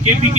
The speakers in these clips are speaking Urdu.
KPK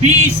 20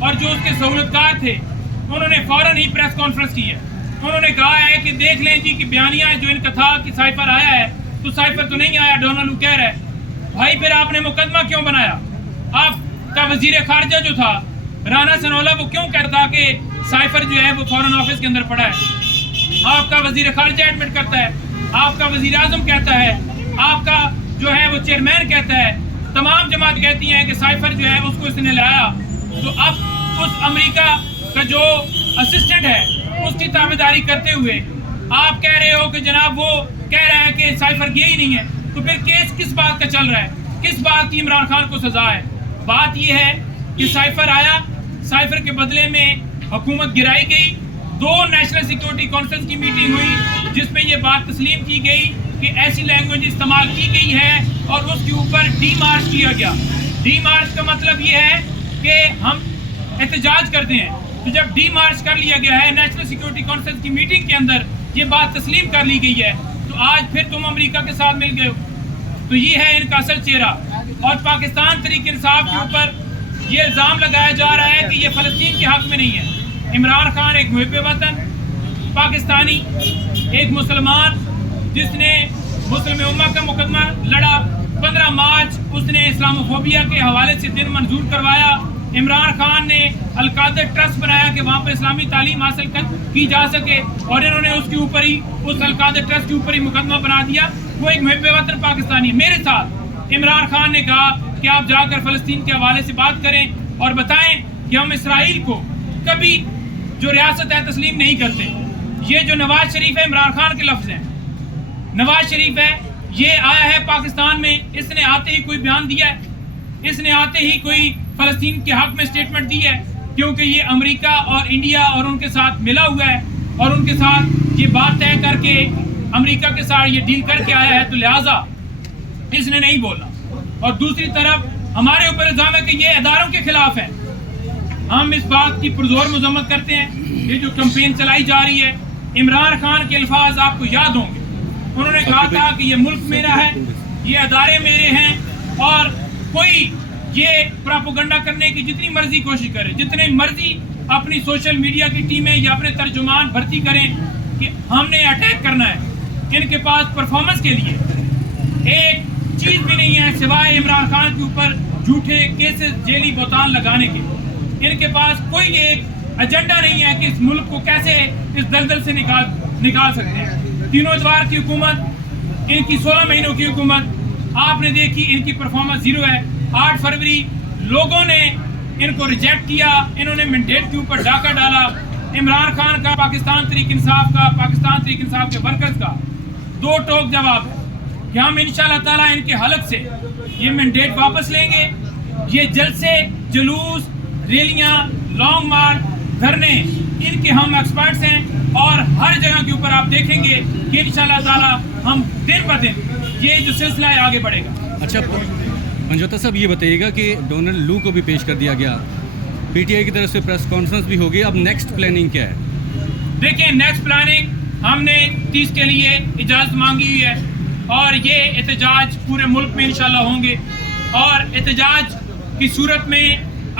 اور جو اس کے سہولتکار تھے انہوں نے فوراً ہی پریس کانفرنس کی ہے. انہوں نے کہا ہے کہ دیکھ لیں جی کہ بیانیہ جو ان کا تھا کہ سائفر آیا ہے تو سائفر تو نہیں آیا, ڈونلڈ وہ کہہ رہا ہے. بھائی پھر آپ نے مقدمہ کیوں بنایا؟ آپ کا وزیر خارجہ جو تھا رانا سنولا وہ کیوں کہتا کہ سائفر جو ہے وہ فورن آفس کے اندر پڑا ہے؟ آپ کا وزیر خارجہ ایڈمٹ کرتا ہے, آپ کا وزیر اعظم کہتا ہے, آپ کا جو ہے وہ چیئرمین کہتا ہے, تمام جماعت کہتی ہیں کہ سائفر جو ہے اس کو اس نے لایا. تو اب اس امریکہ کا جو اسسٹنٹ ہے اس کی تابعداری کرتے ہوئے آپ کہہ رہے ہو کہ جناب وہ کہہ رہا ہے کہ سائفر گیا ہی نہیں ہے, تو پھر کیس کس بات کا چل رہا ہے؟ کس بات کی عمران خان کو سزا ہے؟ بات یہ ہے کہ سائفر آیا, سائفر کے بدلے میں حکومت گرائی گئی. 2 نیشنل سیکورٹی کونسل کی میٹنگ ہوئی جس میں یہ بات تسلیم کی گئی کہ ایسی لینگویج استعمال کی گئی ہے اور اس کے اوپر ڈی مارچ کیا گیا. ڈی مارچ کا مطلب یہ ہے کہ ہم احتجاج کرتے ہیں. تو جب ڈی مارچ کر لیا گیا ہے نیشنل سیکورٹی کونسل کی میٹنگ کے اندر, یہ بات تسلیم کر لی گئی ہے, تو آج پھر تم امریکہ کے ساتھ مل گئے ہو. تو یہ ہے ان کا اصل چہرہ. اور پاکستان تحریک انصاف کے اوپر یہ الزام لگایا جا رہا ہے کہ یہ فلسطین کے حق میں نہیں ہے. عمران خان ایک محب وطن پاکستانی, ایک مسلمان جس نے مسلم امہ کا مقدمہ لڑا. 15 مارچ اس نے اسلاموفوبیا کے حوالے سے دن منظور کروایا. عمران خان نے القادر ٹرسٹ بنایا کہ وہاں پر اسلامی تعلیم حاصل کی جا سکے, اور انہوں نے اس کے اوپر ہی اس القادر ٹرسٹ کے اوپر ہی مقدمہ بنا دیا. وہ ایک محب وطن پاکستانی. میرے ساتھ عمران خان نے کہا کہ آپ جا کر فلسطین کے حوالے سے بات کریں اور بتائیں کہ ہم اسرائیل کو کبھی جو ریاست ہے تسلیم نہیں کرتے. یہ جو نواز شریف ہے عمران خان کے لفظ ہیں. نواز شریف ہے, یہ آیا ہے پاکستان میں, اس نے آتے ہی کوئی بیان دیا ہے, اس نے آتے ہی کوئی فلسطین کے حق میں اسٹیٹمنٹ دی ہے, کیونکہ یہ امریکہ اور انڈیا اور ان کے ساتھ ملا ہوا ہے اور ان کے ساتھ یہ بات طے کر کے امریکہ کے ساتھ یہ ڈیل کر کے آیا ہے, تو لہٰذا اس نے نہیں بولنا. اور دوسری طرف ہمارے اوپر الزام ہے کہ یہ اداروں کے خلاف ہے. ہم اس بات کی پرزور مذمت کرتے ہیں. یہ جو کمپین چلائی جا رہی ہے, عمران خان کے الفاظ آپ کو یاد ہوں گے. انہوں نے کہا تھا کہ یہ ملک میرا ہے, یہ ادارے میرے ہیں, اور کوئی یہ پراپوگنڈا کرنے کی جتنی مرضی کوشش کرے, جتنی مرضی اپنی سوشل میڈیا کی ٹیمیں یا اپنے ترجمان بھرتی کریں کہ ہم نے اٹیک کرنا ہے. ان کے پاس پرفارمنس کے لیے ایک چیز بھی نہیں ہے سوائے عمران خان کے اوپر جھوٹے کیسز جیلی بہتان لگانے کے. ان کے پاس کوئی ایک ایجنڈا نہیں ہے کہ اس ملک کو کیسے اس دلدل سے نکال سکتے ہیں. 3 اتوار کی حکومت, ان کی 16 مہینوں کی حکومت آپ نے دیکھی, ان کی پرفارمنس 0 ہے. 8 فروری لوگوں نے ان کو ریجیکٹ کیا, انہوں نے مینڈیٹ کے اوپر ڈاکہ ڈالا. عمران خان کا, پاکستان تحریک انصاف کا, پاکستان تحریک انصاف کے ورکرز کا 2 ٹوک جواب ہے کہ ہم انشاءاللہ تعالیٰ ان کے حلق سے یہ مینڈیٹ واپس لیں گے. یہ جلسے, جلوس, ریلیاں, لانگ مارچ, دھرنے, ان کے ہم ایکسپرٹس ہیں, اور ہر جگہ کے اوپر آپ دیکھیں گے کہ انشاءاللہ تعالیٰ ہم دن بہ دن یہ جو سلسلہ ہے آگے بڑھے گا. اچھا منجوتا صاحب, یہ بتائیے گا کہ ڈونلڈ لو کو بھی پیش کر دیا گیا, پی ٹی آئی کی طرف سے پریس کانفرنس بھی ہوگی, اب نیکسٹ پلاننگ کیا ہے؟ دیکھیں, نیکسٹ پلاننگ ہم نے 30 کے لیے اجازت مانگی ہوئی ہے, اور یہ احتجاج پورے ملک میں انشاءاللہ ہوں گے. اور احتجاج کی صورت میں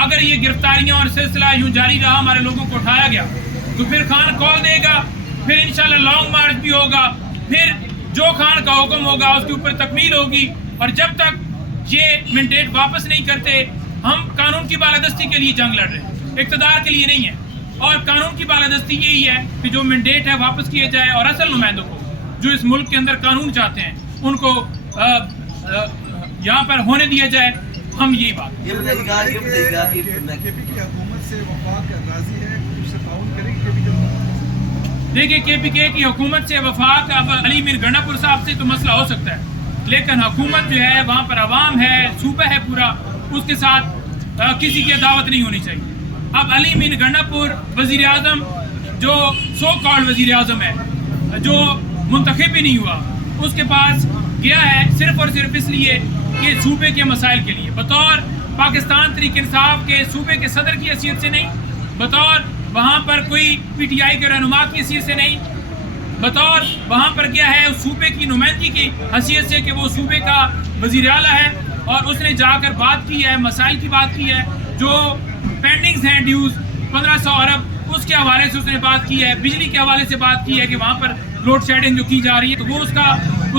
اگر یہ گرفتاریاں اور سلسلہ یوں جاری رہا, ہمارے لوگوں کو اٹھایا گیا, تو پھر خان کال دے گا, پھر انشاءاللہ لانگ مارچ بھی ہوگا, پھر جو خان کا حکم ہوگا اس کے اوپر تکمیل ہوگی. اور جب تک یہ مینڈیٹ واپس نہیں کرتے, ہم قانون کی بالادستی کے لیے جنگ لڑ رہے ہیں, اقتدار کے لیے نہیں ہے. اور قانون کی بالادستی یہی ہے کہ جو مینڈیٹ ہے واپس کیے جائے, اور اصل نمائندوں کو جو اس ملک کے اندر قانون چاہتے ہیں ان کو یہاں پر ہونے دیا جائے. ہم یہی بات دیکھیں, کے پی کے کی حکومت سے وفاق اب علی میر گنڈا پور صاحب سے تو مسئلہ ہو سکتا ہے, لیکن حکومت جو ہے وہاں پر عوام ہے, صوبہ ہے پورا, اس کے ساتھ کسی کی دعوت نہیں ہونی چاہیے. اب علی میر گنڈا پور وزیر اعظم جو سو کالڈ وزیر اعظم ہے, جو منتخب بھی نہیں ہوا, اس کے پاس گیا ہے صرف اور صرف اس لیے کہ صوبے کے مسائل کے لیے, بطور پاکستان تحریک انصاف کے صوبے کے صدر کی حیثیت سے نہیں, بطور وہاں پر کوئی پی ٹی آئی کے رہنما کی حیثیت سے نہیں, بطور وہاں پر کیا ہے اس صوبے کی نمائندگی کی حیثیت سے کہ وہ صوبے کا وزیر اعلیٰ ہے, اور اس نے جا کر بات کی ہے, مسائل کی بات کی ہے جو پینڈنگز ہیں ڈیوز 1500 ارب, اس کے حوالے سے اس نے بات کی ہے. بجلی کے حوالے سے بات کی ہے کہ وہاں پر لوڈ شیڈنگ جو کی جا رہی ہے تو وہ اس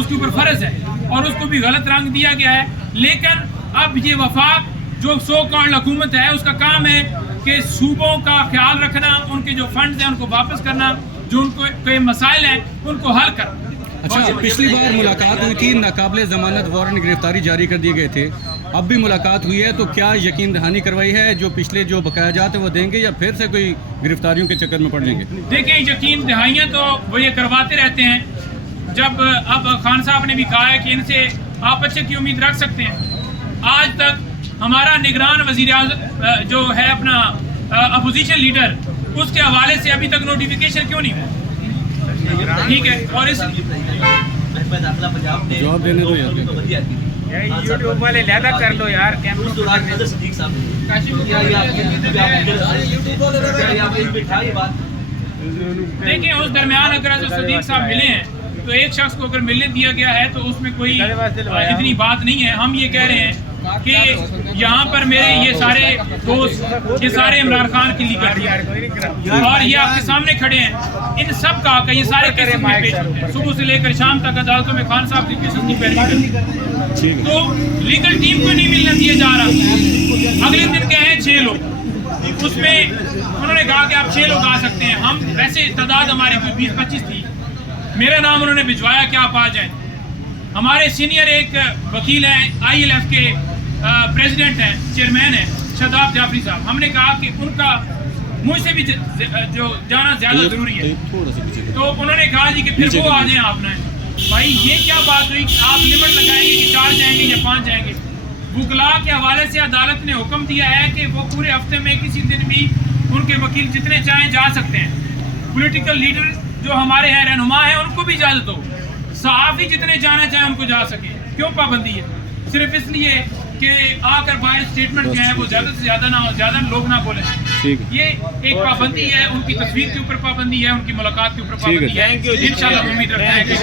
کے اوپر فرض ہے اور اس کو بھی غلط رنگ دیا گیا ہے. لیکن اب یہ وفاق جو سو کالڈ حکومت ہے اس کا کام ہے کہ صوبوں کا خیال رکھنا, ان کے جو فنڈز ہیں ان کو واپس کرنا, جو ان کو مسائل ہیں ان کو حل کرنا. اچھا, پچھلی بار ملاقات ہوئی تھی, ناقابل ضمانت وارنٹ گرفتاری جاری کر دیے گئے تھے, اب بھی ملاقات ہوئی ہے, تو کیا یقین دہانی کروائی ہے جو پچھلے جو بقایا جات ہیں وہ دیں گے یا پھر سے کوئی گرفتاریوں کے چکر میں پڑ جائیں گے؟ دیکھیں یقین دہائیاں تو وہ یہ کرواتے رہتے ہیں. جب اب خان صاحب نے بھی کہا ہے کہ ان سے آپ اچھے کی امید رکھ سکتے ہیں. آج تک ہمارا نگران وزیر اعظم جو ہے اپنا اپوزیشن لیڈر, اس کے حوالے سے ابھی تک نوٹیفیکیشن کیوں نہیں ہوا؟ ٹھیک ہے, اور اس جواب دینے دو یار, یوٹیوب والے لہذا کر لو یار. دیکھیں اس درمیان اگر صدیق صاحب ملے ہیں تو ایک شخص کو اگر ملنے دیا گیا ہے تو اس میں کوئی اتنی بات نہیں ہے. ہم یہ کہہ رہے ہیں کہ یہاں پر میرے یہ سارے دوست, یہ سارے عمران خان کی لیگر اور یہ آپ کے سامنے کھڑے ہیں, ان سب کا یہ سارے کیسز میں پیش ہوتے ہیں. صبح سے لے کر شام تک عدالتوں میں خان صاحب کی کیسز کی پیروی کرتے ہیں. تو لیگل ٹیم کو نہیں ملنے دیا جا رہا. اگلے دن کہے ہیں 6 لوگ, اس میں انہوں نے کہا کہ آپ 6 لوگ آ سکتے ہیں. ہم ویسے تعداد ہماری کوئی 20-25 تھی, میرا نام انہوں نے بھجوایا کہ آپ آ جائیں. ہمارے سینئر ایک وکیل ہیں, ILF کے پریزیڈنٹ ہیں, چیئرمین ہیں, شاداب جعفری صاحب, ہم نے کہا کہ ان کا مجھ سے بھی جو جانا زیادہ ضروری ہے. تو انہوں نے کہا جی کہ پھر وہ آ جائیں آپ نے. بھائی یہ کیا بات ہوئی کہ آپ لمٹ لگائیں گے کہ 4 جائیں گے یا 5 جائیں گے؟ وکلا کے حوالے سے عدالت نے حکم دیا ہے کہ وہ پورے ہفتے میں کسی دن بھی ان کے وکیل جتنے چاہیں جا سکتے ہیں. پولیٹیکل لیڈر جو ہمارے ہیں, رہنما ہیں, ان کو بھی اجازت ہو. صحافی جتنے جانا چاہیں ان کو جا سکیں. کیوں پابندی ہے؟ صرف اس لیے کہ آ کر باہر اسٹیٹمنٹ جو ہے وہ زیادہ سے زیادہ لوگ نہ بولیں. یہ ایک پابندی ہے, ان کی تصویر کے اوپر پابندی ہے, ان کی ملاقات کے اوپر پابندی ہے. انشاءاللہ امید رکھتے ہیں کہ